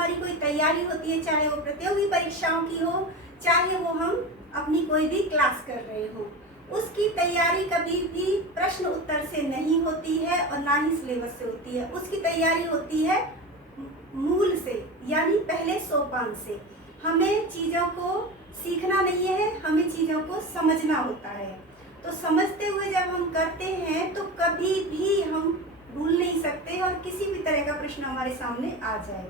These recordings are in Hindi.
हमारी कोई तैयारी होती है, चाहे वो प्रतियोगी परीक्षाओं की हो, चाहे वो हम अपनी कोई भी क्लास कर रहे हो, उसकी तैयारी कभी भी प्रश्न उत्तर से नहीं होती है और ना ही सिलेबस से होती है। उसकी तैयारी होती है मूल से, यानी पहले सोपान से। हमें चीज़ों को सीखना नहीं है, हमें चीज़ों को समझना होता है। तो समझते हुए जब हम करते हैं तो कभी भी हम भूल नहीं सकते और किसी भी तरह का प्रश्न हमारे सामने आ जाए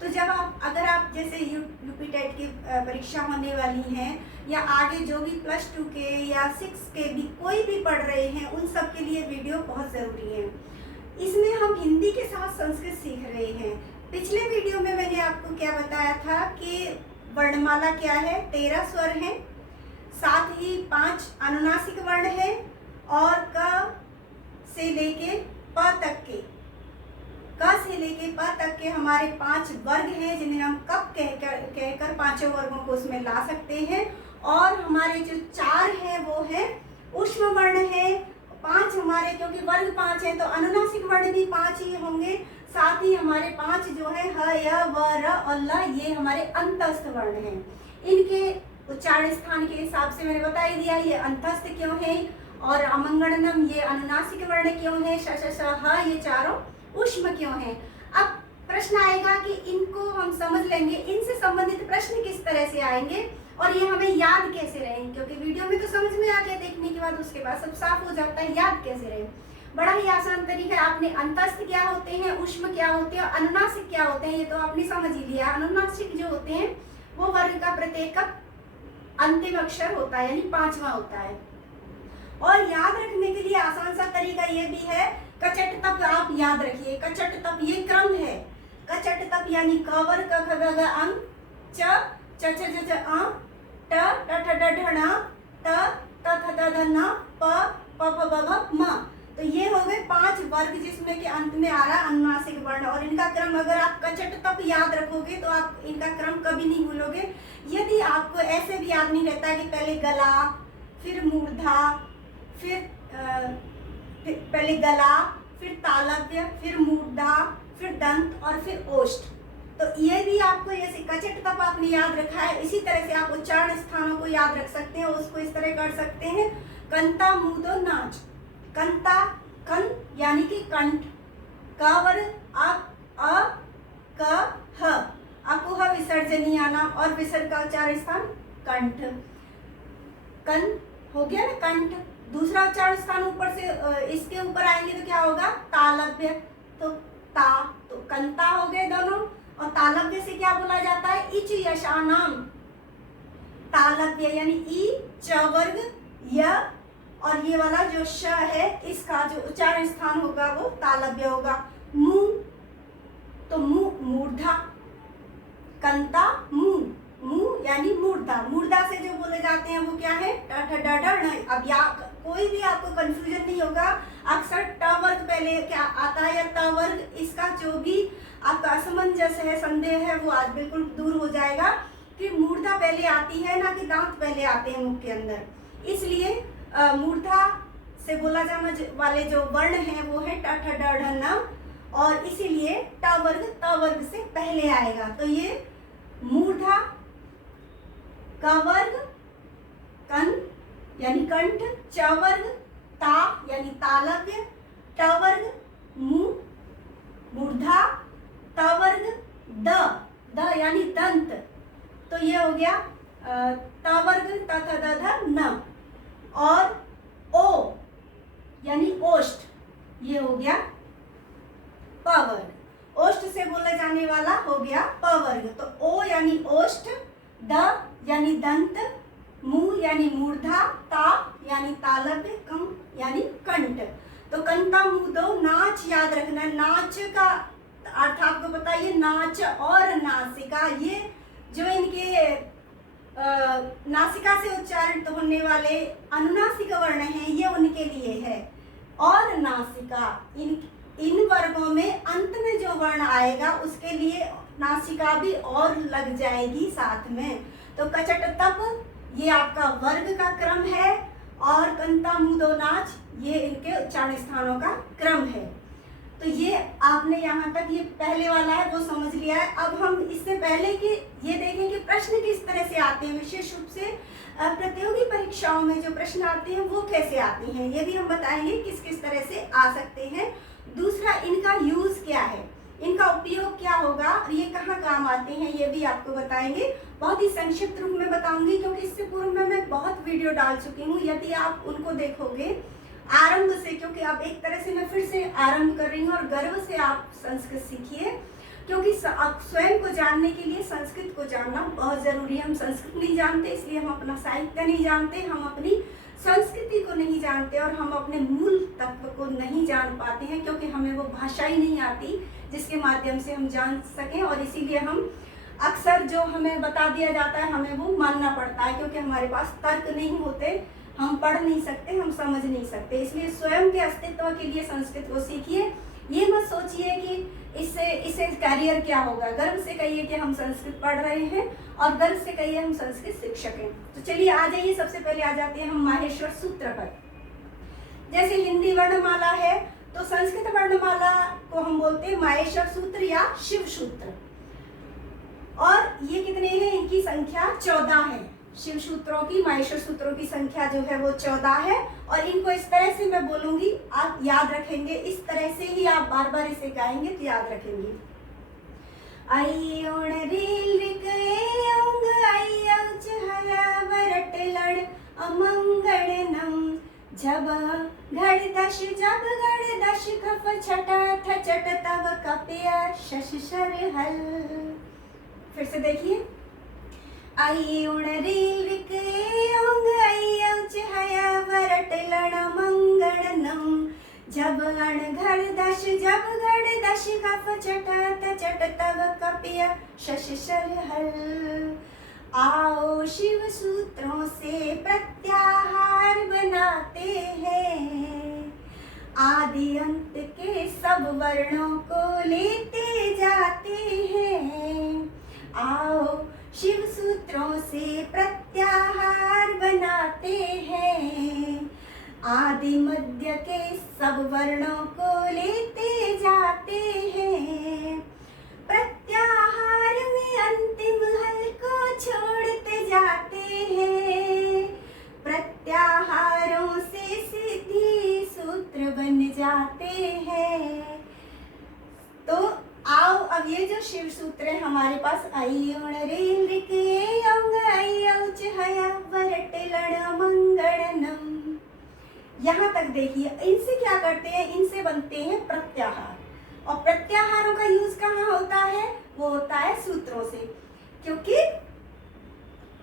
तो जब अगर आप जैसे यूपी टेट की परीक्षा होने वाली हैं या आगे जो भी +2 के या 6 के भी कोई भी पढ़ रहे हैं, उन सब के लिए वीडियो बहुत ज़रूरी है। इसमें हम हिंदी के साथ संस्कृत सीख रहे हैं। पिछले वीडियो में मैंने आपको क्या बताया था कि वर्णमाला क्या है, 13 स्वर हैं, साथ ही 5 अनुनासिक वर्ण हैं और क से लेके प तक के, क से लेके प तक के हमारे 5 वर्ग हैं, जिन्हें हम कप कहकर पांचों वर्गों को उसमें ला सकते हैं। और हमारे जो 4 हैं वो है ऊष्म वर्ण है। 5 हमारे, क्योंकि वर्ग 5 है तो अनुनासिक वर्ण भी 5 ही होंगे। साथ ही हमारे 5 जो है ह, य, व, र और ल, ये हमारे अंतस्थ वर्ण हैं। इनके उच्चारण स्थान के हिसाब से मैंने बता ही दिया, ये अंतस्थ क्यों है और अमंगणनम ये अनुनासिक वर्ण क्यों है, श, श, श, ह ये चारों ऊष्म क्यों है। अब प्रश्न आएगा कि इनको हम समझ लेंगे, इनसे संबंधित प्रश्न किस तरह से आएंगे और ये हमें याद कैसे रहेंगे, क्योंकि वीडियो में तो समझ में आ गया, देखने के बाद उसके बाद सब साफ हो जाता है, याद कैसे रहे। बड़ा ही आसान तरीका है। आपने अंतस्थ क्या होते हैं, ऊष्म क्या होते हैं, अनुनासिक क्या होते हैं, ये तो आपने समझ ही लिया। अनुनासिक जो होते हैं वो वर्ग का प्रत्येक अंतिम अक्षर होता है, यानी 5वां होता है। और याद रखने के लिए आसान सा तरीका ये भी है, कचट तप आप याद रखिए। कचट तप ये क्रम है। कचट तप यानी क वर्ग क ख ग घ अंग, च च च ज ज अ, ट ट ठ ड ढ ण, त त थ द ध न, प प प ब भ म। तो ये हो गए 5 वर्ग जिसमें के अंत में आ रहा अनुनासिक वर्ण। और इनका क्रम अगर आप कचट तप याद रखोगे तो आप इनका क्रम कभी नहीं भूलोगे। यदि आपको ऐसे भी याद नहीं रहता कि पहले गला, फिर मूर्धा, फिर पहले गला, फिर तालव्य, फिर मूर्धा, फिर दंत और फिर ओष्ठ, तो ये भी आपको जैसे कचट तप आपने याद रखा है, इसी तरह से आप उच्चारण स्थानों को याद रख सकते हैं। उसको इस तरह कर सकते हैं, कंता मुदो नाच। कंता कन यानी कि कंठ, कावर अ क ह, अकुह विसर्जनी आना और विसर्ग का उच्चारण स्थान कंठ। कन हो गया ना कंठ। दूसरा उच्चारण स्थान ऊपर से इसके ऊपर आएंगे तो क्या होगा, तालव्य। तो ता, तो कंता हो गए दोनों। और तालव्य से क्या बोला जाता है, इच यशानाम। तालव्य यानी ई च वर्ग य, और ये वाला जो श है इसका जो उच्चारण स्थान होगा वो तालव्य होगा। मु, तो मु मूर्धा, कंता मु, मु यानी मूर्धा। मूर्धा से जो बोले जाते हैं वो क्या है, ट ठ ड ढ ण। अब या कोई भी आपको कंफ्यूजन नहीं होगा, अक्सर ट वर्ग पहले क्या आता है या त वर्ग, इसका जो भी आपका असमंजस है, संदेह है, वो आज बिल्कुल दूर हो जाएगा कि मूर्धा पहले आती है ना कि दांत पहले आते हैं मुख के अंदर। इसलिए मूर्धा से बोला जाने वाले जो वर्ण हैं वो है ट ठ ड ढ न, और इसीलिए ट वर्ग से पहले आएगा। तो ये मूर्धा, क वर्ग कन यानी कंठ, च वर्ग ता यानी तालव्य, ट वर्ग मु मूर्धा, त वर्ग द यानी दंत। तो ये हो गया त वर्ग त थ द ध न। और ओ यानी ओष्ठ, ये हो गया प वर्ग। ओष्ठ से बोला जाने वाला हो गया प वर्ग। तो ओ यानी ओष्ठ, द यानी दंत, मु यानी मूर्धा, ता यानी तालव्य, कम यानी कंठ। तो कंता मुदो नाच याद रखना। नाच का अर्थ आपको बताइए, नाच और नासिका, ये जो इनके नासिका से उच्चारित होने वाले अनुनासिक वर्ण हैं ये उनके लिए है। और नासिका, इन वर्गों में अंत में जो वर्ण आएगा उसके लिए नासिका भी और लग जाएगी साथ में। तो कचट तप ये आपका वर्ग का क्रम है और कंता मुदो नाच ये इनके उच्चारण स्थानों का क्रम है। तो तो ये आपने यहाँ तक ये पहले वाला है वो समझ लिया है। अब हम इससे पहले कि ये देखें कि प्रश्न किस तरह से आते हैं, विशेष रूप से प्रतियोगी परीक्षाओं में जो प्रश्न आते हैं वो कैसे आते हैं, ये भी हम बताएंगे किस किस तरह से आ सकते हैं। दूसरा, इनका यूज क्या है, इनका उपयोग क्या होगा और ये कहाँ काम आते हैं, ये भी आपको बताएंगे। बहुत ही संक्षिप्त रूप में बताऊंगी क्योंकि इससे पूर्व में मैं बहुत वीडियो डाल चुकी हूँ। यदि आप उनको देखोगे आरंभ से, क्योंकि अब एक तरह से मैं फिर से आरंभ कर रही हूँ और गर्व से आप संस्कृत सीखिए, क्योंकि स्वयं को जानने के लिए संस्कृत को जानना बहुत जरूरी है। हम संस्कृत नहीं जानते इसलिए हम अपना साहित्य नहीं जानते, हम अपनी संस्कृति को नहीं जानते और हम अपने मूल तत्व को नहीं जान पाते हैं, क्योंकि हमें वो भाषा ही नहीं आती जिसके माध्यम से हम जान सकें। और इसीलिए हम अक्सर जो हमें बता दिया जाता है हमें वो मानना पड़ता है, क्योंकि हमारे पास तर्क नहीं होते, हम पढ़ नहीं सकते, हम समझ नहीं सकते। इसलिए स्वयं के अस्तित्व के लिए संस्कृत को सीखिए। ये मत सोचिए कि इससे करियर क्या होगा, गर्व से कहिए कि हम संस्कृत पढ़ रहे हैं और गर्व से कहिए हम संस्कृत शिक्षक हैं। तो चलिए आ जाइए, सबसे पहले आ जाते हैं हम माहेश्वर सूत्र पर। जैसे हिंदी वर्णमाला है तो संस्कृत वर्णमाला को हम बोलते हैं माहेश्वर सूत्र या शिव सूत्र। और ये कितने हैं, इनकी संख्या 14 है। शिव सूत्रों की, माहेश्वर सूत्रों की संख्या जो है वो 14 है। और इनको इस तरह से मैं बोलूंगी, आप याद रखेंगे, इस तरह से ही आप बार बार इसे गाएंगे तो याद रखेंगे। आई ओण रील रिक औंग आई औच हया वरट लड़ अमंगणनम जब घड़ दश जब घड़ दश खप छटा थ चट तब कपिया शश शर हल। फिर से देखिए, आई उण रील रिक औंग आई औच हया वरट लड़ मंगणनम जब अण घड़ दश जब घड़ दश कप चट तब कपिया शश शर हल। आओ शिव सूत्रों से प्रत्याहार बनाते हैं, आदि अंत के सब वर्णों को लेते जाते हैं। आओ शिव सूत्रों से प्रत्याहार बनाते हैं, आदि मध्य के सब वर्णों को लेते जाते हैं। प्रत्याहार में अंतिम हल को छोड़ते जाते हैं, प्रत्याहारों से सिद्धि सूत्र बन जाते हैं। तो आओ, अब ये जो शिव सूत्र है हमारे पास, आई ओण रील रिक औंग आई औच हया वरट लड़ मंगणनम, यहाँ तक देखिए। इनसे क्या करते हैं, इनसे बनते हैं प्रत्याहार। और प्रत्याहारों का यूज कहाँ होता है, वो होता है सूत्रों से, क्योंकि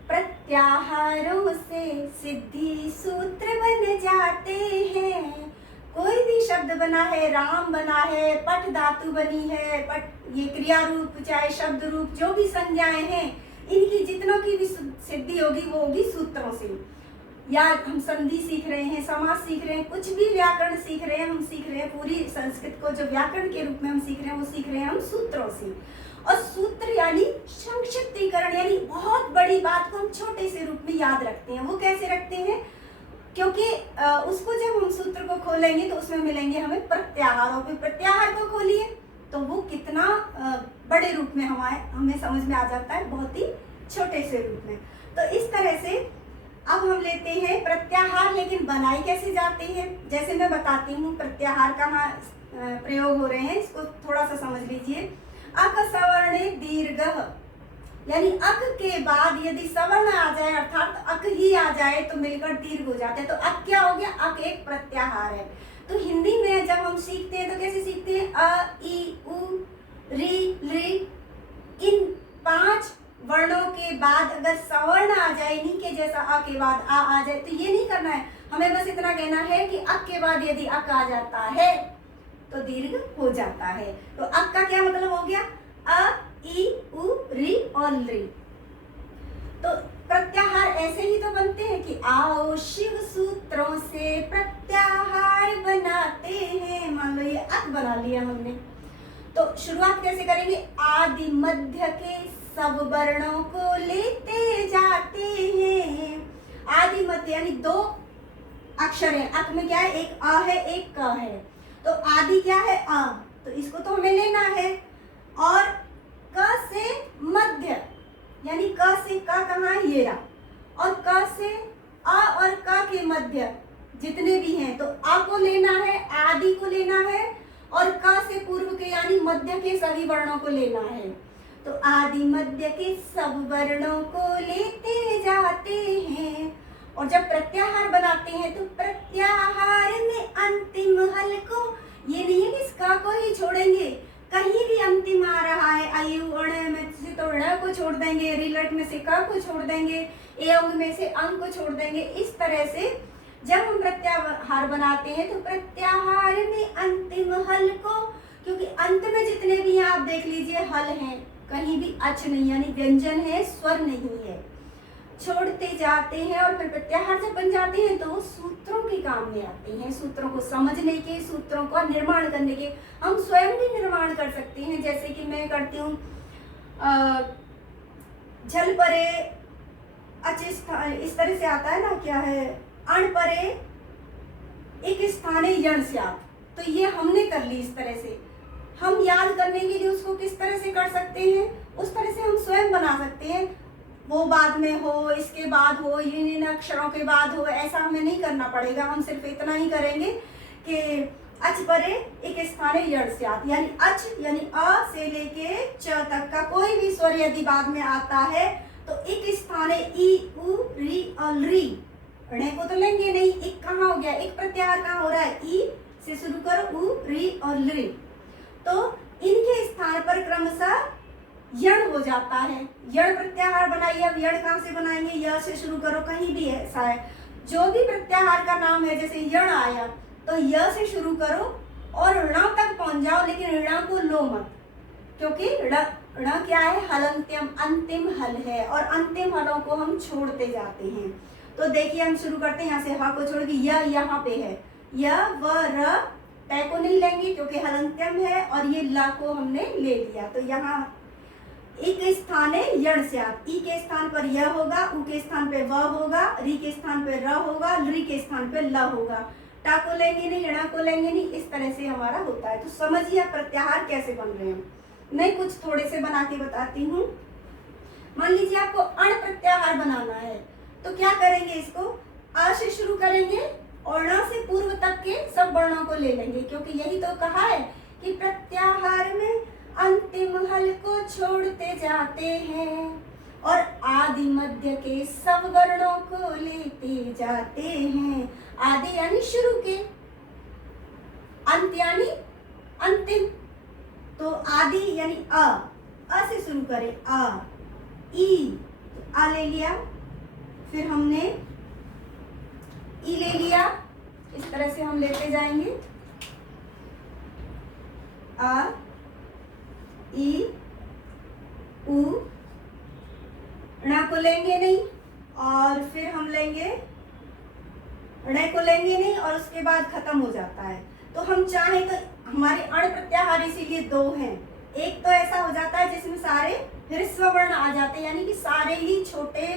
प्रत्याहारों से सिद्धि सूत्र बन जाते हैं। कोई भी शब्द बना है, राम बना है, पठ धातु बनी है, पठ ये क्रिया रूप चाहे शब्द रूप जो भी संज्ञाएं हैं, इनकी जितनों की भी सिद्धि होगी वो होगी सूत्रों से। या हम संधि सीख रहे हैं, समास सीख रहे हैं, कुछ भी व्याकरण सीख रहे हैं, हम सीख रहे हैं पूरी संस्कृत को जो व्याकरण के रूप में हम सीख रहे हैं वो सीख रहे हैं हम सूत्रों से। और सूत्र यानी संक्षिप्तीकरण, यानी बहुत बड़ी बात को हम छोटे से रूप में याद रखते हैं। वो कैसे रखते हैं, क्योंकि उसको जब हम सूत्र को खोलेंगे तो उसमें मिलेंगे हमें प्रत्याहारों पे। प्रत्याहार को खोलिए तो वो कितना बड़े रूप में हमें समझ में आ जाता है, बहुत ही छोटे से रूप में। तो इस तरह से अब हम लेते हैं प्रत्याहार, लेकिन बनाए कैसे जाते हैं, जैसे मैं बताती हूँ प्रत्याहार कहाँ प्रयोग हो रहे हैं, इसको थोड़ा सा समझ लीजिए। अक सवर्णे दीर्घ, यानी अक के बाद यदि सवर्ण आ जाए अर्थात अक ही आ जाए तो मिलकर दीर्घ हो जाते हैं। तो अक क्या हो गया, अक एक प्रत्याहार है। तो हिंदी में जब हम सीखते हैं तो कैसे सीखते हैं, अ ई उ री ली, इन 5 वर्णों के बाद अगर सवर्ण आ जाए, इन्हीं के जैसा अ के बाद आ जाए, तो ये नहीं करना है, हमें बस इतना कहना है कि अक के बाद यदि अक आ जाता है तो दीर्घ हो जाता है। तो अक का क्या मतलब हो गया, अ ई उ री और ली। तो प्रत्याहार ऐसे ही तो बनते हैं कि आओ शिव सूत्रों से प्रत्याहार बनाते हैं। मान लो ये अक बना लिया हमने, तो शुरुआत कैसे करेंगे, आदि मध्य के सब वर्णों को लेते जाते हैं। आदि मध्य यानी 2 अक्षर है, अक में क्या है, एक अ है एक क है। तो आदि क्या है, अ, तो इसको तो हमें लेना है। और क से मध्य यानी क से का कहाँ है, ये रहा, और क से आ और क के मध्य जितने भी हैं तो आ को लेना है, आदि को लेना है, और क से पूर्व के यानी मध्य के सभी वर्णों को लेना है। तो आदि मध्य के सब वर्णों को लेते जाते हैं। और जब प्रत्याहार बनाते हैं तो प्रत्याहार में अंतिम हल को, ये नहीं है कि इस क को ही छोड़ेंगे, कहीं भी अंतिम आ रहा है आयु अण में से तो ण को छोड़ देंगे, रिलट में से क को छोड़ देंगे, ए अंग में से अंग को छोड़ देंगे। इस तरह से जब हम प्रत्याहार बनाते हैं तो प्रत्याहार में अंतिम हल को, क्योंकि अंत में जितने भी हैं आप देख लीजिए हल हैं, कहीं भी अच नहीं यानी व्यंजन है, स्वर नहीं है, छोड़ते जाते हैं। और फिर प्रत्याहार जब बन जाते हैं तो वो सूत्रों के काम में आते हैं, सूत्रों को समझने के, सूत्रों का निर्माण करने के। हम स्वयं भी निर्माण कर सकते हैं, जैसे कि मैं करती हूँ जल परे अच स्थान, इस तरह से आता है ना, क्या है, अण परे एक स्थाने यण स्यात्, तो ये हमने कर ली। इस तरह से हम याद करने के लिए उसको किस तरह से कर सकते हैं, उस तरह से हम स्वयं बना सकते हैं। वो बाद में हो, इसके बाद हो, इन अक्षरों के बाद हो, ऐसा हमें नहीं करना पड़ेगा। हम सिर्फ इतना ही करेंगे कि अच परे एक स्थाने यण स्यात्, यानी अच यानी अ से लेके च तक का कोई भी स्वर यदि बाद में आता है तो एक स्थाने ई उ री और री, ऋ को तो लेंगे नहीं, एक कहाँ हो गया, एक प्रत्याहार कहाँ हो रहा है, ई से शुरू करो, उ री और लृ, तो इनके स्थान पर क्रमशः यण हो जाता है। यण प्रत्याहार बनाइए। अब यण कहाँ से बनाएंगे, य से शुरू करो, कहीं भी ऐसा है जो भी प्रत्याहार का नाम है, जैसे यण आया तो य से शुरू करो और ऋण तक पहुंच जाओ, लेकिन ऋण को लो मत, क्योंकि ऋण क्या है, हलंत्यम, अंतिम हल है, और अंतिम हलों को हम छोड़ते जाते हैं। तो देखिए हम शुरू करते हैं यहाँ से, ह को छोड़ के य यहाँ पे है, य व र, तय को नहीं लेंगे क्योंकि हलंत्यम है, और ये ला को हमने ले लिया। तो यहाँ एक स्थान है यण स्यात्, ई के स्थान पर य होगा, उ के स्थान पे व होगा, री के स्थान पे र होगा, लृ के स्थान पे ल होगा, टा को लेंगे नहीं, ऋण को लेंगे नहीं, इस तरह से हमारा होता है। तो समझिए प्रत्याहार कैसे बन रहे हैं। मैं कुछ थोड़े से बना के बताती हूँ। मान लीजिए आपको अण प्रत्याहार बनाना है, तो क्या करेंगे, इसको अ से शुरू करेंगे और ण से पूर्व तक के सब वर्णों को ले लेंगे, क्योंकि यही तो कहा है कि प्रत्याहार में अंतिम हल को छोड़ते जाते हैं और आदि मध्य के सब वर्णों को लेते जाते हैं। आदि यानी शुरू के, अंत यानी अंतिम, तो आदि यानी अ से शुरू करें, अ ई, आ ले लिया, फिर हमने ई ले लिया, इस तरह से हम लेते जाएंगे, आ ई उ, ण को लेंगे नहीं, और फिर हम लेंगे ण को लेंगे नहीं, और उसके बाद खत्म हो जाता है। तो हम चाहें तो हमारे अण प्रत्याहार इसीलिए दो हैं, एक तो ऐसा हो जाता है जिसमें सारे ह्रस्व वर्ण आ जाते हैं, यानी कि सारे ही छोटे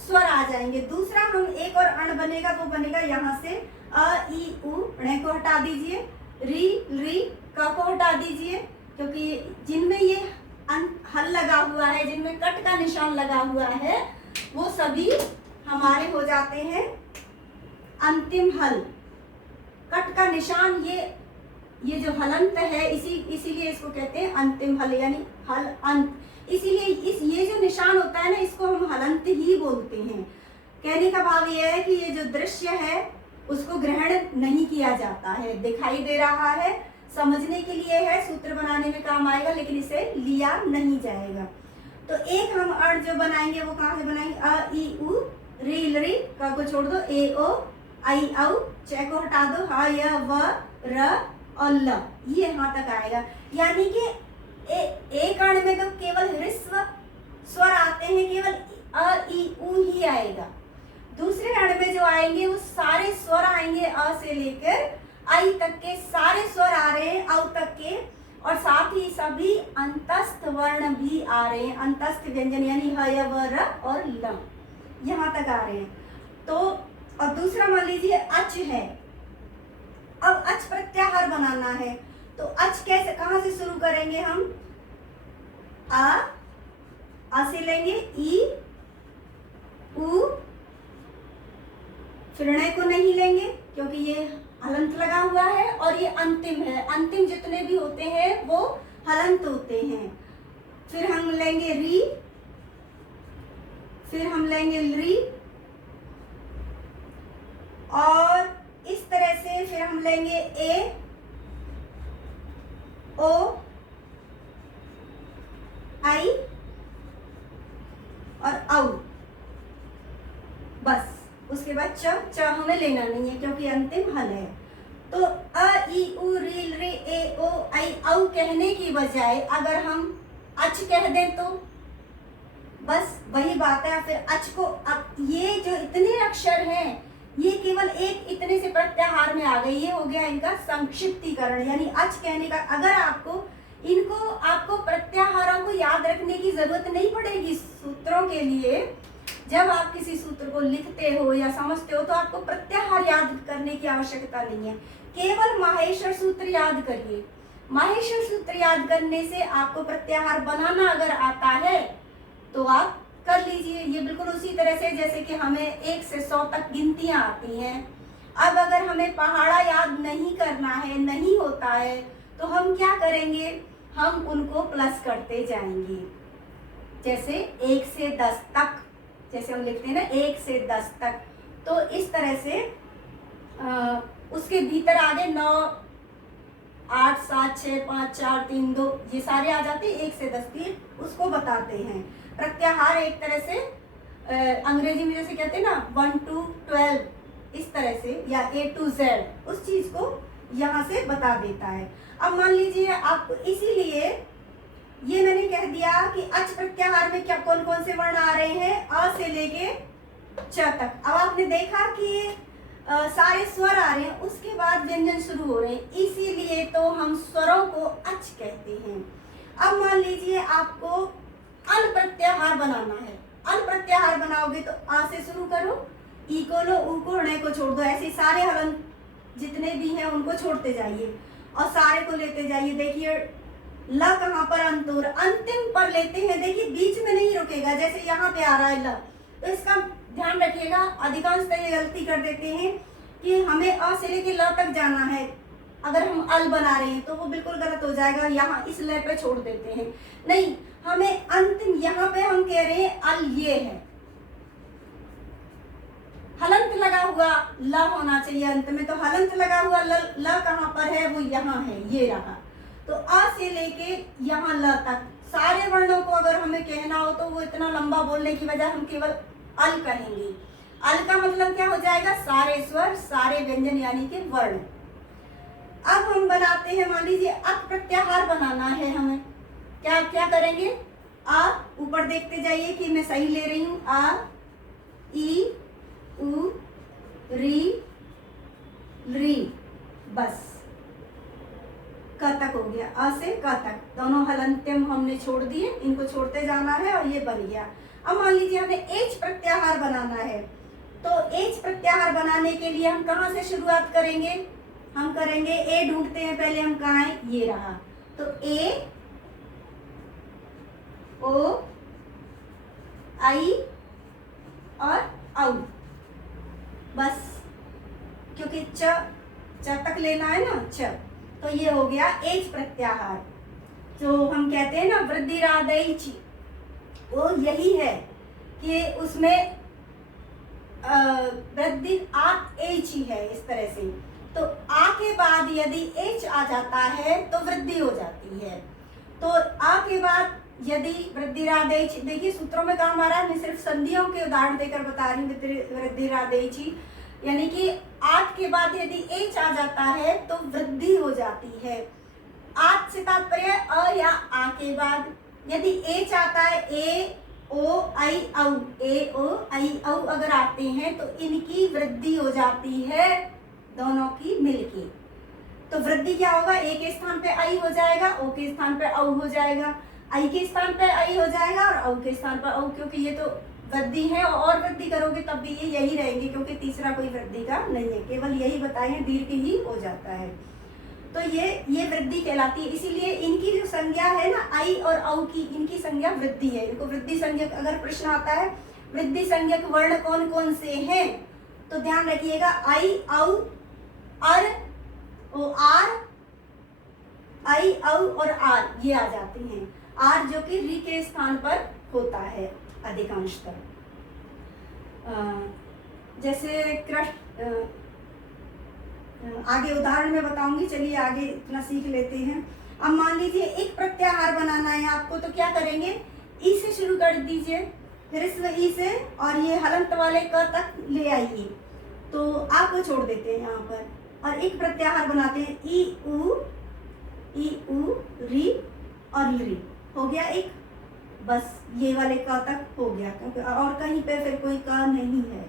स्वर आ जाएंगे। दूसरा हम एक और अण बनेगा तो बनेगा यहाँ से अ ई उ, ण को हटा दीजिए, री री, क को हटा दीजिए, क्योंकि जिनमें ये हल लगा हुआ है, जिनमें कट का निशान लगा हुआ है, वो सभी हमारे हो जाते हैं अंतिम हल। कट का निशान ये जो हलंत है, इसीलिए इसको कहते हैं अंतिम हल, यानी हल अंत। इसीलिए ये जो निशान होता है ना, इसको हम हलंत ही बोलते हैं। कहने का भाव ये है कि ये जो दृश्य है उसको ग्रहण नहीं किया जाता है, दिखाई दे रहा है, समझने के लिए है, सूत्र बनाने में काम आएगा, लेकिन इसे लिया नहीं जाएगा। तो एक हम अण जो बनाएंगे वो कहाँ से बनाएंगे, अ ई उ री लृ, क को छोड़ दो, ए ओ आई औ, च को हटा दो, ह य व र और ल, ये यहाँ तक आएगा। यानी कि एक अण में तो केवल ह्रस्व स्वर आते हैं, केवल अ ई उ ही आएगा। दूसरे अण में जो आएंगे वो सारे स्वर आएंगे, अ से लेकर आई तक के सारे स्वर आ रहे हैं, औ तक के, और साथ ही सभी अंतस्थ वर्ण भी आ रहे हैं, अंतस्थ व्यंजन यानी ह य व र और ल, यहाँ तक आ रहे हैं। तो और दूसरा मान लीजिए अच है, अब अच प्रत्याहार बनाना है, तो अच कैसे, कहाँ से शुरू करेंगे हम? आ से लेंगे, ई उ, फिर ण को नहीं लेंगे क्योंकि ये हलंत लगा हुआ है और ये अंतिम है। अंतिम जितने भी होते हैं वो हलंत होते हैं। फिर हम लेंगे री, फिर हम लेंगे री, और इस तरह से फिर हम लेंगे ए, ओ, आई और औ। बस उसके बाद च हमें लेना नहीं है क्योंकि अंतिम हल है। तो अ, ई, उ, री, रे, ए, ओ, आई, औ कहने की बजाय अगर हम अच कह दें तो बस वही बात है। फिर अच को, अब ये जो इतने अक्षर हैं ये केवल एक इतने से प्रत्याहार में आ गए। ये हो गया इनका संक्षिप्तीकरण, यानी अच कहने का। अगर आपको प्रत्याहारों को याद रखने की जरूरत नहीं पड़ेगी सूत्रों के लिए। जब आप किसी सूत्र को लिखते हो या समझते हो तो आपको प्रत्याहार याद करने की आवश्यकता नहीं है। केवल माहेश्वर सूत्र याद करिए। माहेश्वर सूत्र याद करने से आपको प्रत्याहार बनाना अगर आता है तो आप कर लीजिए। ये बिल्कुल उसी तरह से जैसे कि हमें 1 से 100 तक गिनतियां आती हैं। अब अगर हमें पहाड़ा याद नहीं करना है, नहीं होता है, तो हम क्या करेंगे? हम उनको प्लस करते जाएंगे। जैसे 1 से 10 तक, जैसे हम लिखते हैं ना 1 से 10 तक, तो इस तरह से उसके भीतर आगे 9, 8, 7, 6, 5, 4, 3, 2 ये सारे आ जाते हैं। 1 से 10 की उसको बताते हैं। प्रत्याहार एक तरह से अंग्रेजी में जैसे कहते हैं ना 1 to 12, इस तरह से, या A to Z, उस चीज को यहाँ से बता देता है। अब मान लीजिए आपको, इसीलिए ये मैंने कह दिया कि अच प्रत्याहार में क्या कौन कौन से वर्ण आ रहे हैं, अ से लेके च तक। अब आपने देखा कि सारे स्वर आ रहे हैं, उसके बाद व्यंजन शुरू हो रहे हैं, इसीलिए तो हम स्वरों को अच कहते हैं। अब मान लीजिए आपको अल प्रत्याहार बनाना है। अल प्रत्याहार बनाओगे तो आ से शुरू करो, ई को लो, उ को, ण को छोड़ दो। ऐसे सारे हलन जितने भी हैं उनको छोड़ते जाइए और सारे को लेते जाइए। देखिए ल कहाँ पर? अंतुर, अंतिम पर लेते हैं। देखिए बीच में नहीं रुकेगा, जैसे यहाँ पे आ रहा है ल, तो इसका ध्यान रखिएगा। अधिकांशतः ये गलती कर देते हैं कि हमें अ से लेके ल तक जाना है, अगर हम अल बना रहे हैं तो वो बिल्कुल गलत हो जाएगा। यहाँ इस ल पे छोड़ देते हैं। नहीं, हमें अंतिम, यहाँ पे हम कह रहे हैं अल ये है, हलंत लगा हुआ ल होना चाहिए अंत में, तो हलंत लगा हुआ ल कहाँ पर है? वो यहाँ है, ये रहा। तो अ से लेके यहाँ ल तक सारे वर्णों को अगर हमें कहना हो तो वो इतना लंबा बोलने की बजाय हम केवल अल कहेंगे। अल का मतलब क्या हो जाएगा? सारे स्वर, सारे व्यंजन, यानी कि वर्ण। अब हम बनाते हैं, मान लीजिए अक प्रत्याहार बनाना है हमें। क्या क्या करेंगे? आ, ऊपर देखते जाइए कि मैं सही ले रही हूँ। आ, ई, उ, री, री, बस क तक हो गया। अ से क तक दोनों हलंत्यम हमने छोड़ दिए, इनको छोड़ते जाना है और ये बन गया। अब मान लीजिए हमें एच प्रत्याहार बनाना है, तो एच प्रत्याहार बनाने के लिए हम कहाँ से शुरुआत करेंगे? हम करेंगे ए, ढूंढते हैं पहले हम कहाँ है, ये रहा। तो ए, ओ, आई और औ, बस क्योंकि च तक लेना है ना, च, तो ये हो गया एच प्रत्याहार। जो हम कहते हैं ना वृद्धिरादैची, वो यही है कि उसमें वृद्धि आत एच ही है, इस तरह से। तो आ के बाद यदि एच आ जाता है तो वृद्धि हो जाती है। तो आ के बाद यदि वृद्धिरादैची, देखिए सूत्रों में काम आ रहा है, मैं सिर्फ संधियों के उदाहरण देकर बता रही हूँ। वृद्धिरादैची यानी कि आठ के बाद यदि एच आ जाता है तो वृद्धि हो जाती है। आठ से तात्पर्य अ या आ के बाद यदि एच आता है, ए, ओ, आई, औ, ए, ओ, आई, औ अगर आते हैं तो इनकी वृद्धि हो जाती है, दोनों की मिलके। तो वृद्धि क्या होगा? ए के स्थान पे आई हो जाएगा, ओ के स्थान पे औ हो जाएगा, आई के स्थान पे आई हो जाएगा और औ के स्थान पर औ, क्योंकि ये तो वृद्धि है। और वृद्धि करोगे तब भी ये यही रहेंगे, क्योंकि तीसरा कोई वृद्धि का नहीं है, केवल यही बताए हैं, दीर्घ ही हो जाता है। तो ये वृद्धि कहलाती है। इसीलिए इनकी जो संज्ञा है ना आई और औ की, इनकी संज्ञा वृद्धि है। इनको वृद्धि संज्ञक अगर प्रश्न आता है वृद्धि संज्ञक वर्ण कौन कौन से हैं, तो ध्यान रखिएगा आई औ अर ओ आर, आई औ और आर ये आ जाते हैं। आर जो कि री के स्थान पर होता है अधिकांशतः। जैसे कृष्ण, आगे उदाहरण में बताऊंगी, चलिए आगे इतना सीख लेते हैं। अब मान लीजिए एक प्रत्याहार बनाना है आपको, तो क्या करेंगे, ई से शुरू कर दीजिए, ह्रस्व ई से, और ये हलंत वाले क तक ले आइए, तो आपको छोड़ देते हैं यहाँ पर, और एक प्रत्याहार बनाते हैं ई उ री और ली, हो गया एक, बस ये वाले क तक हो गया, क्योंकि और कहीं पे फिर कोई क नहीं है।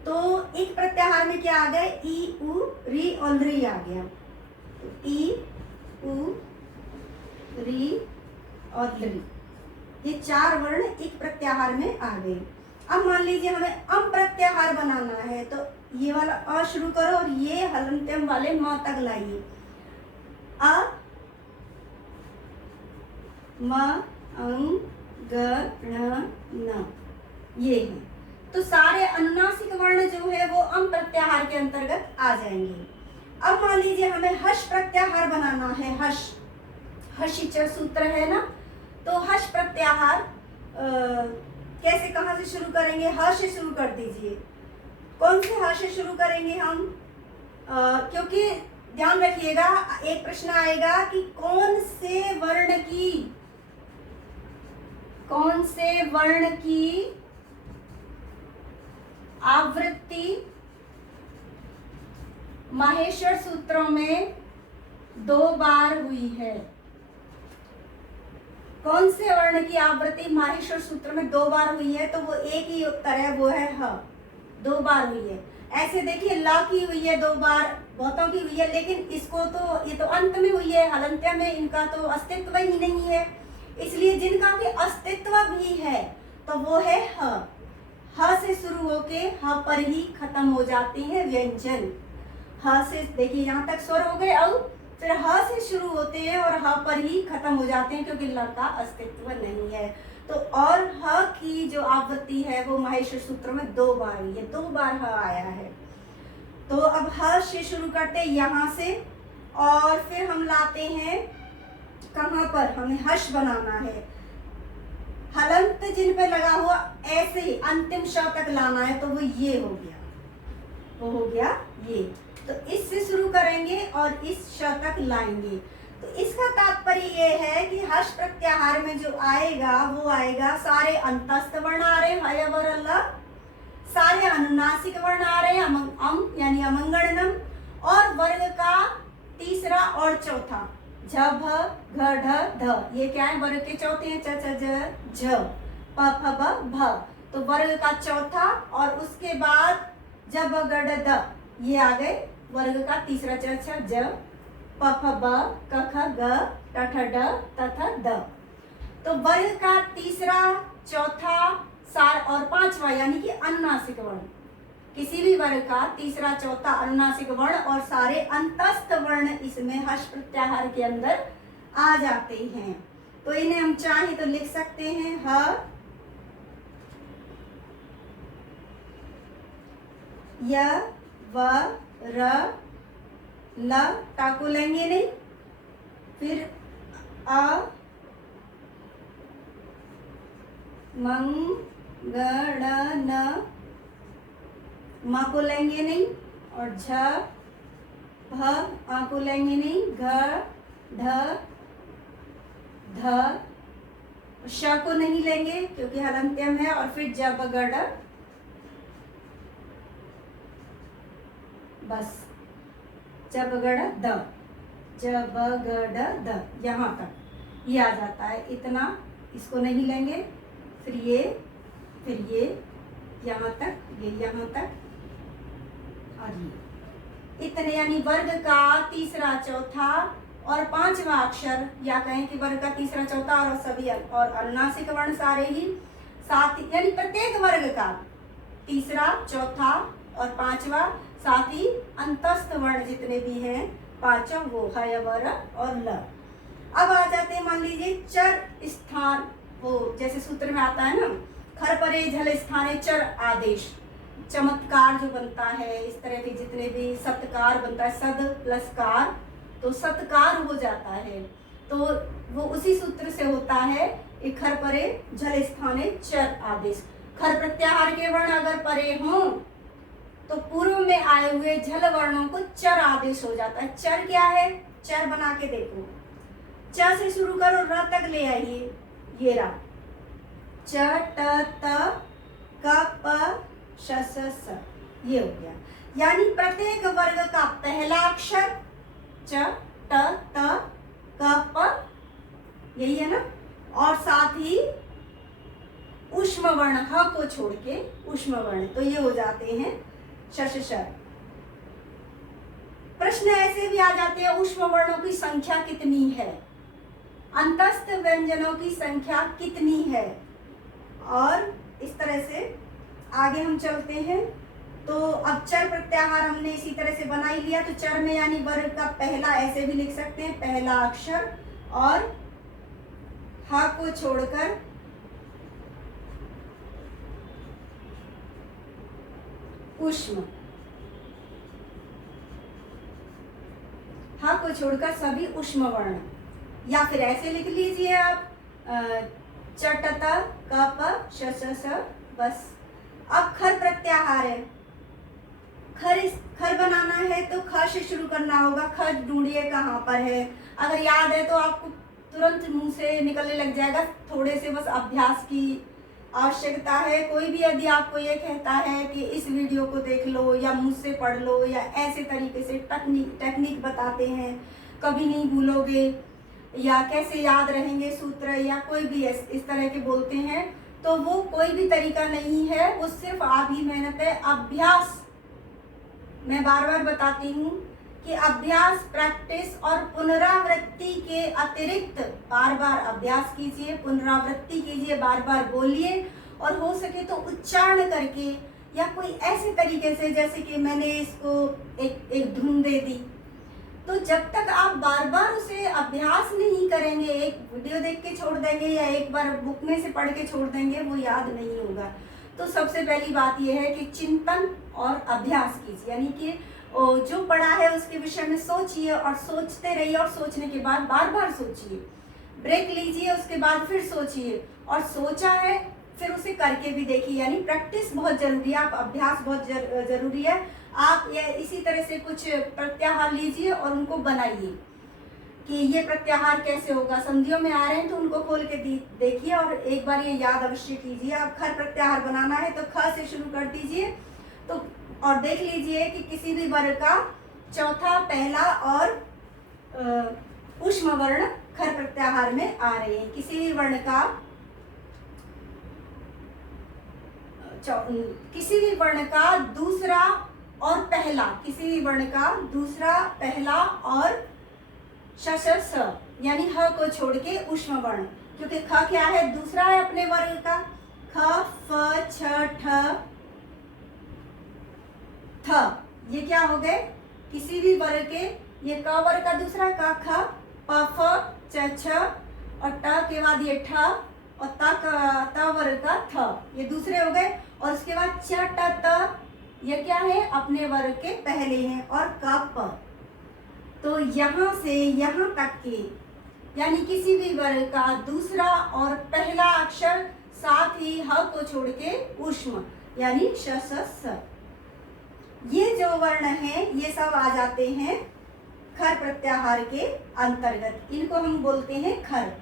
तो एक प्रत्याहार में क्या आ गया, ई उ री और री आ गया, तो ई उ री और ली, ये चार वर्ण एक प्रत्याहार में आ गए। अब मान लीजिए हमें अम प्रत्याहार बनाना है, तो ये वाला अ शुरू करो और ये हलंत्यम वाले म तक लाइए, अ म अंग ग ण न, ये है। तो सारे अनुनासिक वर्ण जो है वो अम प्रत्याहार के अंतर्गत आ जाएंगे। अब मान लीजिए हमें हर्ष प्रत्याहार बनाना है, हर्षिच सूत्र है ना, तो हर्ष प्रत्याहार कैसे, कहाँ से शुरू करेंगे, ह से शुरू कर दीजिए। कौन से ह से शुरू करेंगे हम, क्योंकि ध्यान रखिएगा एक प्रश्न आएगा कि कौन से वर्ण की आवृत्ति माहेश्वर सूत्रों में 2 बार हुई है। कौन से वर्ण की आवृत्ति माहेश्वर सूत्र में 2 बार हुई है, तो वो एक ही उत्तर है, वो है ह, 2 बार हुई है। ऐसे देखिए ल की हुई है 2 बार, बहुतों की हुई है, लेकिन इसको तो ये तो अंत में हुई है, हलंत्य में इनका तो अस्तित्व ही नहीं है। इसलिए जिनका भी अस्तित्व भी है तो वो है ह से शुरू होके ह पर ही खत्म हो जाती है व्यंजन। ह से देखिए यहाँ तक स्वर हो गए, और फिर ह से शुरू होते हैं और ह पर ही खत्म हो जाते हैं, क्योंकि ल का अस्तित्व नहीं है। तो और ह की जो आवृत्ति है वो माहेश्वर सूत्र में 2 बार हुई है, 2 बार ह आया है। तो अब ह से शुरू करते यहाँ से, और फिर हम लाते हैं कहाँ पर, हमें हर्ष बनाना है, हलंत जिन पे लगा हुआ ऐसे ही अंतिम श तक लाना है, तो वो ये हो गया, वो हो गया ये। तो इससे शुरू करेंगे और इस श तक लाएंगे। तो इसका तात्पर्य ये है कि हर्ष प्रत्याहार में जो आएगा वो आएगा, सारे अंतस्थ वर्ण आ रहे हैं, हय वर ल, सारे अनुनासिक वर्ण आ रहे हैं, अम यानी अमंगणनम, और वर्ग का तीसरा और चौथा झ भ घ ढ ध, ये क्या है, वर्ग के चौथे हैं, च छ ज झ प फ ब भ, तो वर्ग का चौथा, और उसके बाद ज ब ग ड द, ये आ गए वर्ग का तीसरा, च छ ज प फ ब क ख ग ट ठ ड त थ द। तो वर्ग का तीसरा, चौथा, सार और पांचवा यानी कि अनुनासिक वर्ण, किसी भी वर्ग का तीसरा, चौथा अनुनासिक वर्ण और सारे अंतस्थ वर्ण इसमें हर्ष प्रत्याहार के अंदर आ जाते हैं। तो इन्हें हम चाहे तो लिख सकते हैं, ह य व र ल, टाको लेंगे नहीं, फिर अ मंग ग ण न, माँ को लेंगे नहीं, और झ भ आ को लेंगे नहीं, घ ढ ध, श को नहीं लेंगे क्योंकि हलंत्यम है, और फिर ज ब ग ड, बस ज ब ग ड द, ज ब ग ड द, यहाँ तक ये आ जाता है। इतना इसको नहीं लेंगे, फिर ये यहाँ तक, ये यहाँ तक, और ये इतने, यानी वर्ग का तीसरा, चौथा और पांचवा अक्षर, या कहें कि वर्ग का तीसरा, चौथा और सभी और अनुनासिक वर्ण सारे ही साथ, यानी प्रत्येक वर्ग का तीसरा, चौथा और पांचवा, साथ ही अंतस्थ वर्ण जितने भी हैं पाचों वो है वर और ल। अब आ जाते हैं, मान लीजिए चर स्थान, वो जैसे सूत्र में आता है ना, खर परे झल स्थाने चर आदेश, चमत्कार जो बनता है, इस तरह के जितने भी सत्कार बनता है, सद प्लस कार तो सत्कार हो जाता है, तो वो उसी सूत्र से होता है। खर परे झल स्थाने चर आदेश। खर प्रत्याहार के वर्ण अगर परे हों तो पूर्व में आए हुए झल वर्णों को चर आदेश हो जाता है। चर क्या है, चर बना के देखो, च से शुरू करो, र तक ले आइए, ये रहा च ट त क प श स स, ये हो गया। यानी प्रत्येक वर्ग का पहला अक्षर च ट त क प, यही है ना, और साथ ही ऊष्म वर्ण ह को छोड़ के ऊष्म वर्ण, तो ये हो जाते हैं श श श। प्रश्न ऐसे भी आ जाते हैं, ऊष्म वर्णों की संख्या कितनी है, अंतस्थ व्यंजनों की संख्या कितनी है, और इस तरह से आगे हम चलते हैं। तो अब चर प्रत्याहार हमने इसी तरह से बना ही लिया, तो चर में यानी वर्ग का पहला ऐसे भी लिख सकते हैं, पहला अक्षर और ह को छोड़कर ऊष्म, ह को छोड़कर सभी ऊष्म वर्ण, या फिर ऐसे लिख लीजिए आप चटता क प श स स, बस। अब खर प्रत्याहार है, खर बनाना है तो ख से शुरू करना होगा। ख ढूंढिए कहाँ पर है, अगर याद है तो आपको तुरंत मुंह से निकलने लग जाएगा, थोड़े से बस अभ्यास की आवश्यकता है। कोई भी यदि आपको ये कहता है कि इस वीडियो को देख लो या मुझसे पढ़ लो या ऐसे तरीके से टेक्निक बताते हैं, कभी नहीं भूलोगे या कैसे याद रहेंगे सूत्र, या कोई भी इस तरह के बोलते हैं, तो वो कोई भी तरीका नहीं है, वो सिर्फ आधी मेहनत है, अभ्यास। मैं बार बार बताती हूँ कि अभ्यास, प्रैक्टिस और पुनरावृत्ति के अतिरिक्त बार बार अभ्यास कीजिए, पुनरावृत्ति कीजिए, बार बार बोलिए, और हो सके तो उच्चारण करके या कोई ऐसे तरीके से, जैसे कि मैंने इसको एक धुन दे दी, तो जब तक आप बार बार उसे अभ्यास नहीं करेंगे, एक वीडियो देख के छोड़ देंगे या एक बार बुक में से पढ़ के छोड़ देंगे, वो याद नहीं होगा। तो सबसे पहली बात यह है कि चिंतन और अभ्यास कीजिए, यानी कि जो पढ़ा है उसके विषय में सोचिए और सोचते रहिए, और सोचने के बाद बार बार सोचिए, ब्रेक लीजिए, उसके बाद फिर सोचिए, और सोचा है फिर उसे करके भी देखिए। यानी प्रैक्टिस बहुत जरूरी है, आप अभ्यास बहुत जरूरी है। आप ये इसी तरह से कुछ प्रत्याहार लीजिए और उनको बनाइए कि ये प्रत्याहार कैसे होगा। संधियों में आ रहे हैं तो उनको खोल के देखिए और एक बार ये याद अवश्य कीजिए। आप खर प्रत्याहार बनाना है तो ख से शुरू कर दीजिए, तो और देख लीजिए कि किसी भी वर्ग का चौथा, पहला और ऊष्म वर्ण खर प्रत्याहार में आ रहे हैं। किसी भी वर्ण का दूसरा और पहला, किसी भी वर्ण का दूसरा, पहला और श स यानी ह को छोड़ के ऊष्म वर्ण, क्योंकि ख क्या है, दूसरा है अपने वर्ग का। ख, फ, छ, ठ, थ, ये क्या हो गए, किसी भी वर्ग के, ये क वर्ग का दूसरा, क, ख, प, फ, च, छ, और ट के बाद ये ठ, और त वर्ग का थ, ये दूसरे हो गए। और उसके बाद च, ट, त, ये क्या है, अपने वर्ग के पहले हैं। और क, प, तो यहाँ से यहाँ तक के, यानी किसी भी वर्ग का दूसरा और पहला अक्षर, साथ ही ह को छोड़ के ऊष्म यानी श, स, स, ये जो वर्ण हैं ये सब आ जाते हैं खर प्रत्याहार के अंतर्गत। इनको हम बोलते हैं खर,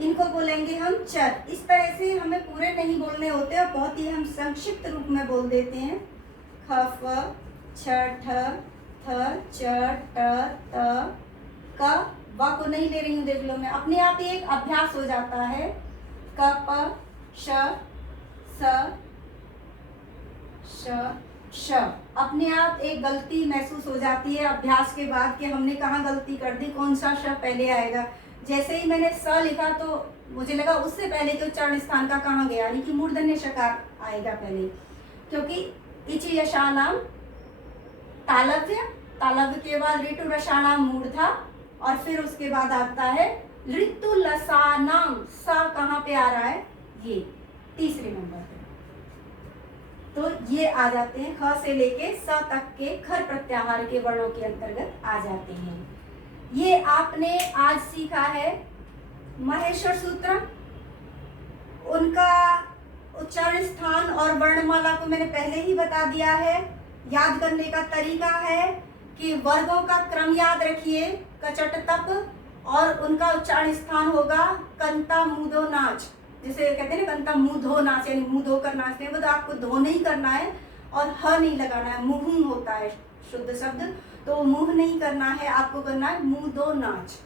इनको बोलेंगे हम चर। इस तरह से हमें पूरे नहीं बोलने होते और बहुत ही हम संक्षिप्त रूप में बोल देते हैं। ख, फ, छ, ठ, थ, च, ट, त, क, व को नहीं ले रही हूँ, देख लो, मैं अपने आप ही एक अभ्यास हो जाता है। क, प, श, स, श, श, अपने आप एक गलती महसूस हो जाती है अभ्यास के बाद कि हमने कहाँ गलती कर दी, कौन सा श पहले आएगा। जैसे ही मैंने स लिखा तो मुझे लगा उससे पहले के उच्चारण स्थान का कहाँ गया, यानी कि मूर्धन्य शकार आएगा पहले, क्योंकि इच यशानाम तालव्य तालब के बाद ऋतु रसाना मूर्धा और फिर उसके बाद आता है ऋतु लसानाम। सा कहाँ पे आ रहा है? ये तीसरे नंबर पे। तो ये आ जाते हैं ख से लेके स तक के खर प्रत्याहार के वर्णों के अंतर्गत आ जाते हैं। ये आपने आज सीखा है महेश्वर सूत्र। उनका उच्चारण स्थान और वर्णमाला को मैंने पहले ही बता दिया है। याद करने का तरीका है कि वर्गों का क्रम याद रखिए, कचट तप, और उनका उच्चारण स्थान होगा कंता मुदो नाच, जिसे कहते हैं ना कंता मुधो नाच, यानी मुंह धोकर नाचते हैं। वो तो आपको धो नहीं करना है और ह नहीं लगाना है, मुंह होता है शुद्ध शब्द, तो मुंह नहीं करना है, आपको करना है मुंह दो नाच।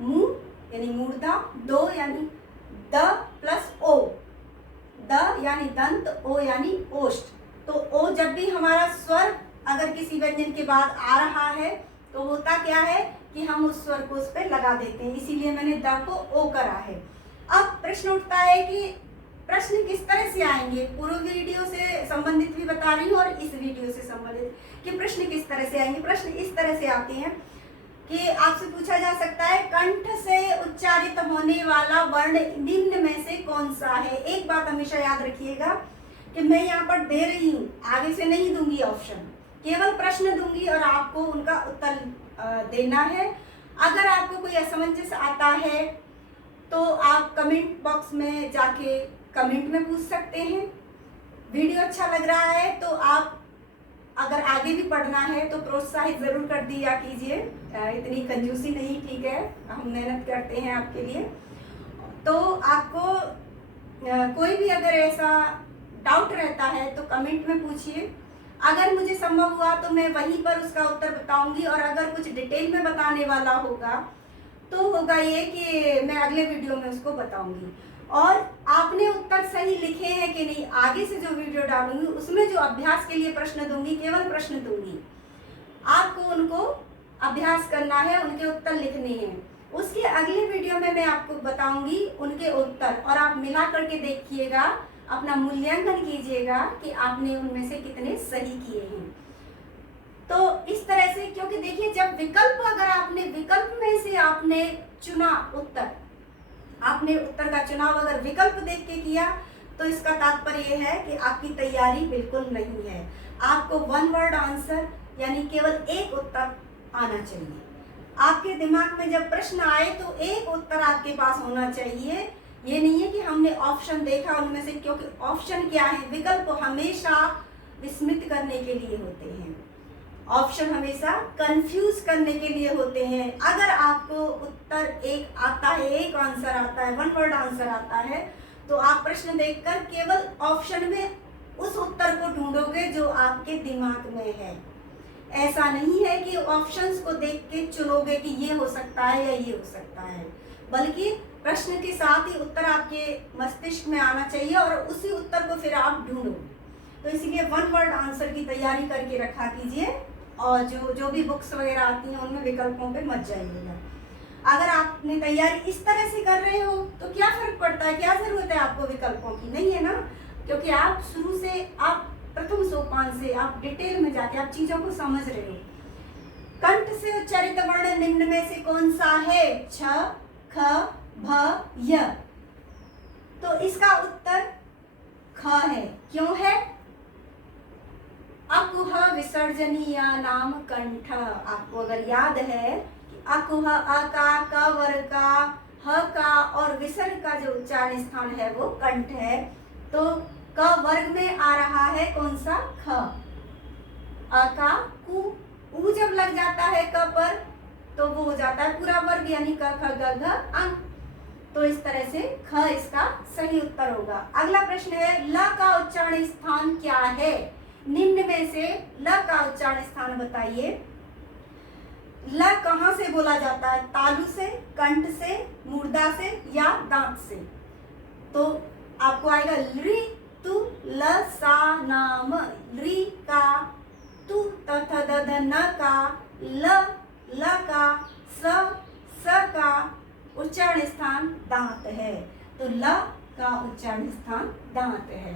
मुंह यानी मूर्धा, दो यानी द प्लस ओ, द यानी दंत, ओ यानी ओष्ठ। तो ओ जब भी हमारा स्वर अगर किसी व्यंजन के बाद आ रहा है तो होता क्या है कि हम उस स्वर को उस पर लगा देते हैं, इसीलिए मैंने द को ओ करा है। अब प्रश्न उठता है कि प्रश्न किस तरह से आएंगे। पूर्व वीडियो से संबंधित भी बता रही हूँ और इस वीडियो से संबंधित कि प्रश्न किस तरह से आएंगे। प्रश्न इस तरह से आते हैं कि आपसे पूछा जा सकता है कंठ से उच्चारित होने वाला वर्ण निम्न में से कौन सा है। एक बात हमेशा याद रखिएगा कि मैं यहाँ पर दे रही हूँ, आगे से नहीं दूंगी ऑप्शन, केवल प्रश्न दूंगी और आपको उनका उत्तर देना है। अगर आपको कोई असमंजस आता है तो आप कमेंट बॉक्स में जाके कमेंट में पूछ सकते हैं। वीडियो अच्छा लग रहा है तो आप अगर आगे भी पढ़ना है तो प्रोत्साहित जरूर कर दिया कीजिए, इतनी कंजूसी नहीं, ठीक है, हम मेहनत करते हैं आपके लिए। तो आपको कोई भी अगर ऐसा डाउट रहता है तो कमेंट में पूछिए। अगर मुझे संभव हुआ तो मैं वहीं पर उसका उत्तर बताऊंगी, और अगर कुछ डिटेल में बताने वाला होगा तो होगा ये कि मैं अगले वीडियो में उसको बताऊंगी। और आपने उत्तर सही लिखे हैं कि नहीं, आगे से जो वीडियो डालूंगी उसमें जो अभ्यास के लिए प्रश्न दूंगी, केवल प्रश्न दूंगी, आपको उनको अभ्यास करना है, उनके उत्तर लिखने हैं। उसके अगले वीडियो में मैं आपको बताऊंगी उनके उत्तर, और आप मिला करके देखिएगा, अपना मूल्यांकन कीजिएगा कि आपने उनमें से कितने सही किए हैं। तो इस तरह से, क्योंकि देखिए जब विकल्प, अगर आपने विकल्प में से आपने चुना उत्तर, आपने उत्तर का चुनाव अगर विकल्प देख के किया तो इसका तात्पर्य यह है कि आपकी तैयारी बिल्कुल नहीं है। आपको वन वर्ड आंसर यानी केवल एक उत्तर आना चाहिए। आपके दिमाग में जब प्रश्न आए तो एक उत्तर आपके पास होना चाहिए। ये नहीं है कि हमने ऑप्शन देखा उनमें से, क्योंकि ऑप्शन क्या है, विकल्प हमेशा विस्मित करने के लिए होते हैं, ऑप्शन हमेशा कंफ्यूज करने के लिए होते हैं। अगर आपको उत्तर एक आता है, एक आंसर आता है, वन वर्ड आंसर आता है, तो आप प्रश्न देखकर केवल ऑप्शन में उस उत्तर को ढूंढोगे जो आपके दिमाग में है। ऐसा नहीं है कि ऑप्शंस को देख के चुनोगे कि ये हो सकता है या ये हो सकता है, बल्कि प्रश्न के साथ ही उत्तर आपके मस्तिष्क में आना चाहिए और उसी उत्तर को फिर आप ढूंढो। तो इसलिए वन वर्ड आंसर की तैयारी करके रखा कीजिए, और जो भी बुक्स वगैरह आती हैं उनमें विकल्पों पे मत जाइएगा। अगर आपने तैयारी इस तरह से कर रहे हो तो क्या फर्क पड़ता है, क्या जरूरत है आपको विकल्पों की, नहीं है ना, क्योंकि आप शुरू से, आप प्रथम सोपान से आप डिटेल में जाके आप चीजों को समझ रहे हो। कंठ से उच्चारित वर्ण निम्न में से कौन सा है? छ, ख, भ, य। तो इसका उत्तर ख है। क्यों है? अकुह विसर्जनीय नाम कंठ। आपको अगर याद है कि अकुह, अ का, क वर्ग का, ह का और विसर्ग का जो उच्चारण स्थान है वो कंठ है, तो क वर्ग में आ रहा है कौन सा? ख। अ का कु, उ जब लग जाता है क पर तो वो हो जाता है पूरा वर्ग, यानी क ख ग घ अं। तो इस तरह से ख इसका सही उत्तर होगा। अगला प्रश्न है, ल का उच्चारण स्थान क्या है? निम्न में से ल का उच्चारण स्थान बताइए। ल कहाँ से बोला जाता है? तालु से, कंठ से, मूर्धा से या दांत से? तो आपको आएगा ऋ तु ल सा नाम, ऋ का, तु त थ द ध न का, ल का, स का उच्चारण स्थान दांत है। तो ल का उच्चारण स्थान दांत है।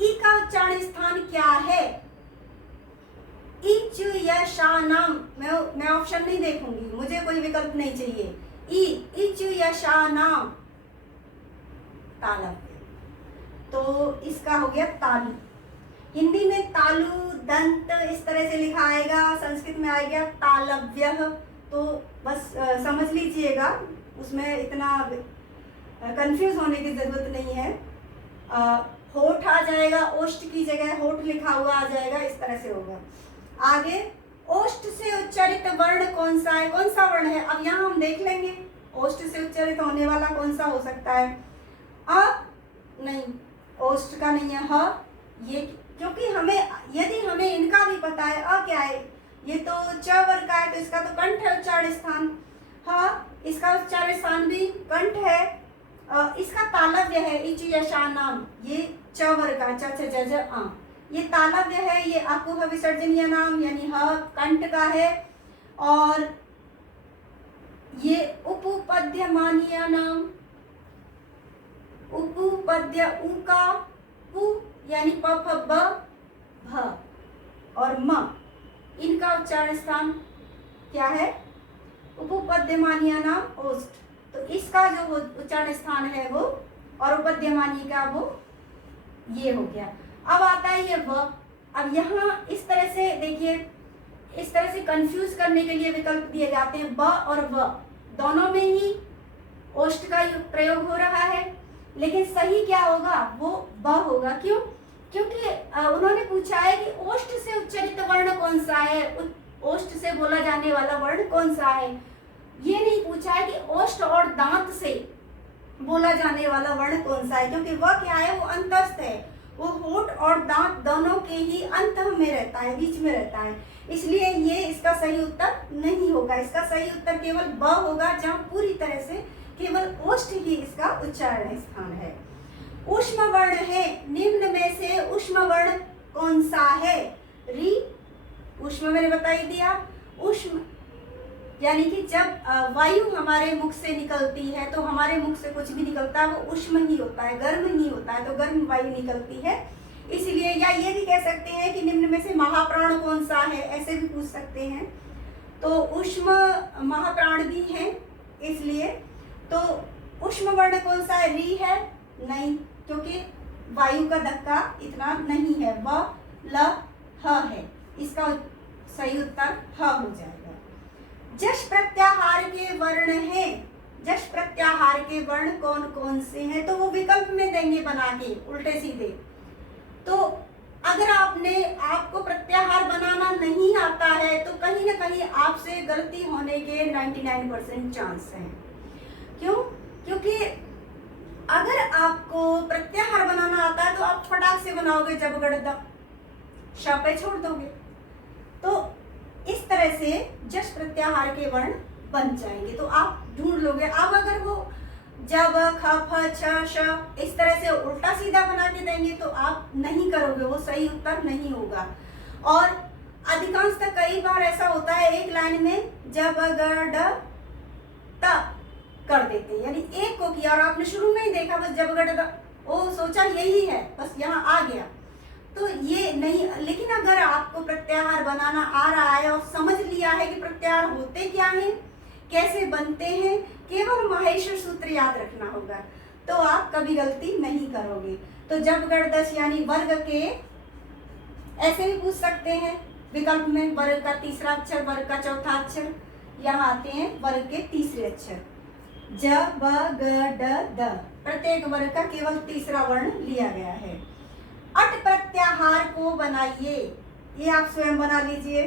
ई का उच्चारण स्थान क्या है? इच या शा नाम, मैं ऑप्शन नहीं देखूंगी, मुझे कोई विकल्प नहीं चाहिए। इच या शा नाम तालव्य, तो इसका हो गया तालु। हिंदी में तालु दंत इस तरह से लिखा आएगा, संस्कृत में आएगा तालव्य। तो बस समझ लीजिएगा, उसमें इतना कंफ्यूज होने की जरूरत नहीं है। होठ आ जाएगा, ओष्ठ की जगह होठ लिखा हुआ आ जाएगा, इस तरह से होगा। आगे ओष्ठ से उच्चारित वर्ण कौन सा है, कौन सा वर्ण है, अब यहाँ हम देख लेंगे ओष्ठ से उच्चारित होने वाला कौन सा हो सकता है। अ नहीं, ओष्ठ का नहीं है। ह ये, क्योंकि हमें यदि हमें इनका भी पता है, अ क्या है, ये तो च वर्ग का है, तो इसका तो कंठ है उच्चारण स्थान। ह इसका उच्चारण स्थान भी कंठ है। इसका तालव्य है, इच या शा नाम, ये च वर्ग का, च छ ज झ अ, ये तालव्य है। ये अकुह विसर्जनीय नाम यानी ह कंठ का है। और ये उपपद्यमानीय नाम, उपपद्य उ का पु यानी प फ ब भ और म, इनका उच्चारण स्थान क्या है, उपपद्यमानीय नाम ओष्ठ। तो इसका जो उच्चारण स्थान है वो, और उपपद्यमानी का वो ये हो गया। अब आता है ये व। अब यहाँ इस तरह से देखिए, इस तरह से कंफ्यूज करने के लिए विकल्प दिए जाते हैं। ब और व दोनों में ही ओष्ठ का प्रयोग हो रहा है, लेकिन सही क्या होगा, वो ब होगा। क्यों? क्योंकि उन्होंने पूछा है कि ओष्ठ से उच्चारित वर्ण कौन सा है, ओष्ठ से बोला जाने वाला वर्ण कौन सा है। ये नहीं पूछा है कि ओष्ठ और दांत से बोला जाने वाला वर्ण कौन सा है, क्योंकि वह क्या है, वो अंतस्थ है, वो होठ और दांत दोनों के ही अंत में रहता है, बीच में रहता है। इसलिए ये इसका सही उत्तर नहीं होगा। इसका सही उत्तर केवल ब होगा, जहाँ पूरी तरह से केवल ओष्ठ ही इसका उच्चारण स्थान है। ऊष्म वर्ण है, निम्न में से ऊष्म वर्ण कौन सा है। री, ऊष्म मैंने बता ही दिया। ऊष्म यानी कि जब वायु हमारे मुख से निकलती है, तो हमारे मुख से कुछ भी निकलता है वो ऊष्म ही होता है, गर्म ही होता है, तो गर्म वायु निकलती है। इसलिए, या ये भी कह सकते हैं कि निम्न में से महाप्राण कौन सा है, ऐसे भी पूछ सकते हैं। तो ऊष्म महाप्राण भी है, इसलिए तो ऊष्म वर्ण कौन सा है, री है नहीं, क्योंकि वायु का धक्का इतना नहीं है। व ल ह है, इसका सही उत्तर ह हो जाएगा। जश प्रत्याहार के वर्ण हैं, जश प्रत्याहार के वर्ण कौन कौन से हैं, तो वो विकल्प में देंगे बना के उल्टे सीधे। तो अगर आपको प्रत्याहार बनाना नहीं आता है, तो कहीं ना कहीं आपसे गलती होने के 99% चांस हैं। क्यों? क्योंकि अगर आपको प्रत्याहार बनाना आता है तो आप फटाक से बनाओगे, जब गड़दा श पे छोड़ दोगे, तो इस तरह से जश प्रत्याहार के वर्ण बन जाएंगे, तो आप ढूंढ लोगे। अब अगर वो जब ख फ छ श इस तरह से उल्टा सीधा बना के देंगे तो आप नहीं करोगे, वो सही उत्तर नहीं होगा। और अधिकांशतः कई बार ऐसा होता है, एक लाइन में जब ग ड त कर देते हैं, यानी एक को किया और आपने शुरू में ही देखा बस जब ग ड ओ सोचा यही है, बस यहाँ आ गया, तो ये नहीं। लेकिन अगर आपको प्रत्याहार बनाना आ रहा है और समझ लिया है कि प्रत्याहार होते क्या हैं, कैसे बनते हैं, केवल माहेश्वर सूत्र याद रखना होगा, तो आप कभी गलती नहीं करोगे। तो जब गणदश यानी वर्ग के, ऐसे भी पूछ सकते हैं विकल्प में, वर्ग का तीसरा अक्षर, वर्ग का चौथा अक्षर, यहाँ आते हैं वर्ग के तीसरे अक्षर ज ब ग ड द, प्रत्येक वर्ग का केवल तीसरा वर्ण लिया गया है। अट प्रत्याहार को बनाइए, ये आप स्वयं बना लीजिए।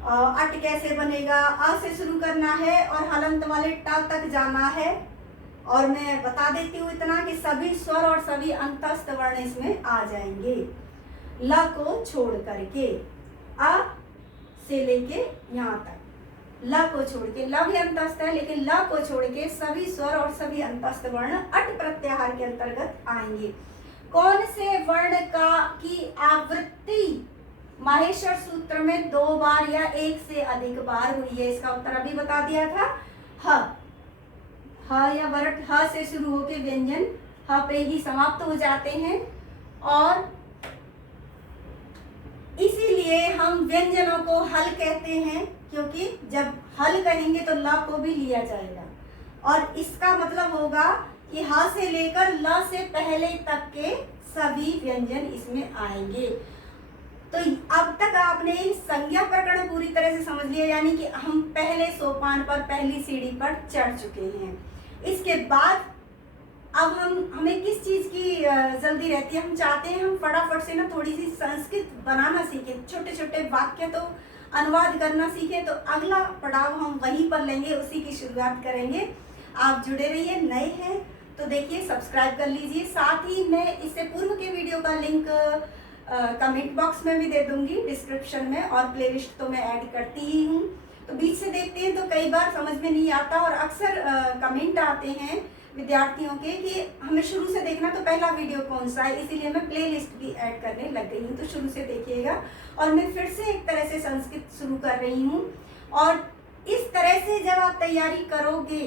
अट कैसे बनेगा, अ से शुरू करना है और हलंत वाले ट तक जाना है। और मैं बता देती हूँ इतना कि सभी स्वर और सभी अंतस्थ वर्ण इसमें आ जाएंगे, ल को छोड़ करके, अ से लेके यहाँ तक, ल को छोड़ के, ल भी अंतस्थ है लेकिन ल को छोड़ के सभी स्वर और सभी अंतस्थ वर्ण अट प्रत्याहार के अंतर्गत आएंगे। कौन से वर्ण की आवृत्ति माहेश्वर सूत्र में 2 बार या 1 से अधिक बार हुई है, इसका उत्तर अभी बता दिया था, ह। ह या वरट ह से शुरू होके व्यंजन ह पे ही समाप्त हो जाते हैं, और इसीलिए लिए हम व्यंजनों को हल कहते हैं, क्योंकि जब हल कहेंगे तो ल को भी लिया जाएगा और इसका मतलब होगा कि ह से लेकर ल से पहले तक के सभी व्यंजन इसमें आएंगे। तो अब तक आपने संज्ञा प्रकरण पूरी तरह से समझ लिया, यानी कि हम पहले सोपान पर, पहली सीढ़ी पर चढ़ चुके हैं। इसके बाद अब हमें किस चीज की जल्दी रहती है, हम चाहते हैं हम फटाफट से ना थोड़ी सी संस्कृत बनाना सीखें, छोटे छोटे वाक्य तो अनुवाद करना सीखें। तो अगला पड़ाव हम वहीं पर लेंगे, उसी की शुरुआत करेंगे। आप जुड़े रहिए, नए हैं तो देखिए सब्सक्राइब कर लीजिए। साथ ही मैं इससे पूर्व के वीडियो का लिंक कमेंट बॉक्स में भी दे दूंगी, डिस्क्रिप्शन में, और प्लेलिस्ट तो मैं ऐड करती ही हूँ। तो बीच से देखते हैं तो कई बार समझ में नहीं आता और अक्सर कमेंट आते हैं विद्यार्थियों के कि हमें शुरू से देखना, तो पहला वीडियो कौन सा है, इसीलिए मैं प्लेलिस्ट भी ऐड करने लग गई हूँ। तो शुरू से देखिएगा। और मैं फिर से एक तरह से संस्कृत शुरू कर रही हूँ। और इस तरह से जब आप तैयारी करोगे,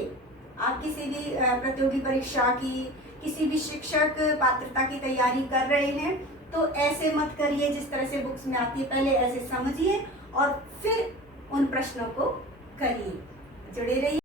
आप किसी भी प्रतियोगी परीक्षा की, किसी भी शिक्षक पात्रता की तैयारी कर रहे हैं, तो ऐसे मत करिए जिस तरह से बुक्स में आती है। पहले ऐसे समझिए और फिर उन प्रश्नों को करिए। जुड़े रहिए।